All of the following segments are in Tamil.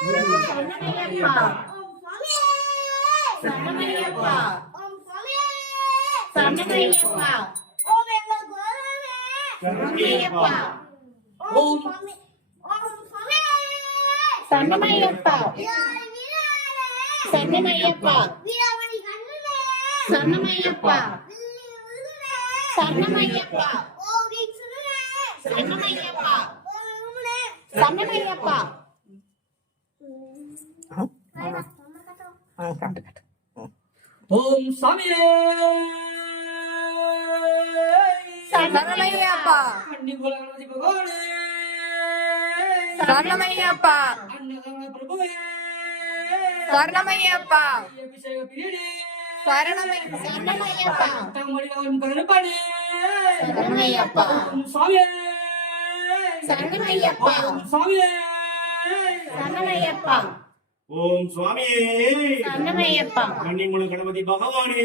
சரணமையப்பா சரணமையப்பா சரணமையப்பா சரணமையப்பா ஓம் சரணமையப்பா சரணமையப்பா சரணமையப்பா சரணமையப்பா சரணமையப்பா சரணமையப்பா ஓம் சாமியே சரணமையப்பா கன்னிமுல கணபதி பகவானே சரணமையப்பா அன்னதான பிரபுவே சரணமையப்பா அபிஷேக பிரியனே சரணமையப்பா தம்மடியாவும் கருப்பனே சரணமையப்பா ஓம் சாமியே சரணமையப்பா ஓம் சாமியே சரணமையப்பா ஓம் சுவாமியே சரணமையப்பா கன்னிமுல கணபதி பகவானே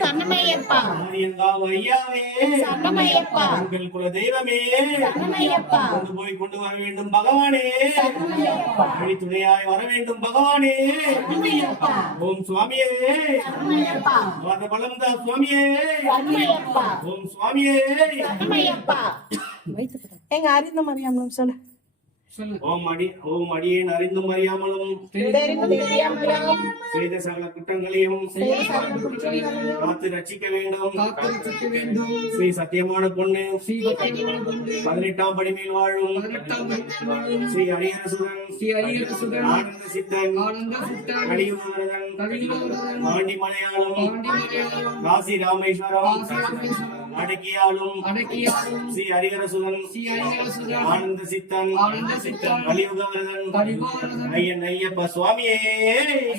சரணமையப்பா ஆரியங்காவு ஐயாவே சரணமையப்பா உங்கள் குல தெய்வமே சரணமையப்பா கொண்டு வர வேண்டும் பகவானே சரணமையப்பா வழி துணையாய் வர வேண்டும் பகவானே சரணமையப்பா ஓம் சுவாமியே சரணமையப்பா வாத பலம் தா சுவாமியே சரணமையப்பா ஓம் சுவாமியே சரணமையப்பா எங்க அறிந்த மரியாமலும் சொல்லு. சொல்லு. ஓம் அடியேன் அறிந்தும் அறியாமலும் தெரிந்தும் தெரியாமலும் செய்த சகல குற்றங்களையும் காத்து ரட்சிக்க வேண்டும் காத்திருக்க வேண்டும். ஸ்ரீ சத்தியமான பொண்ணு ஸ்ரீ பத்திரமான பொண்ணு 18ஆம் படிமேல் வாழும் 18ஆம் வகுப்பில் வாழும் ஸ்ரீ ஹரிஹரசுதன் ஸ்ரீ ஹரிஹரசுதன் ஆனந்த சித்தன் ஆனந்த சித்தன் கலியுகவரதன் கலியுகவரதன் பாண்டி மலையாளம் பாண்டி மலையாளம் காசி ராமேஸ்வரம் காசி ராமேஸ்வரம் அடக்கியாலும் அடக்கியாலும் ஸ்ரீ ஹரிஹரசுதன் ஸ்ரீ ஹரிஹரசுதன் ஆனந்த சித்தன் ஆனந்த சித்தன் கலியுகவரதன் கலியுகவரதன் ஐயன் ஐயப்பா சுவாமியே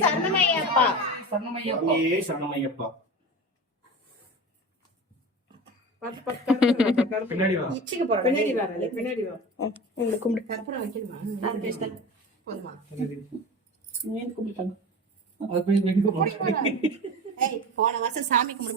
சரணமையப்பா சரணமையப்பா சுவாமியே சரணமையப்பா பின்னாடி வா பின்னாடி வா பின்னாடி வா உங்களை கும்பிடு. கற்பூரம் வைக்கணுமா போதுமா அது போய் வெடிக்க போன வருஷம் சாமி கும்பிடும்போது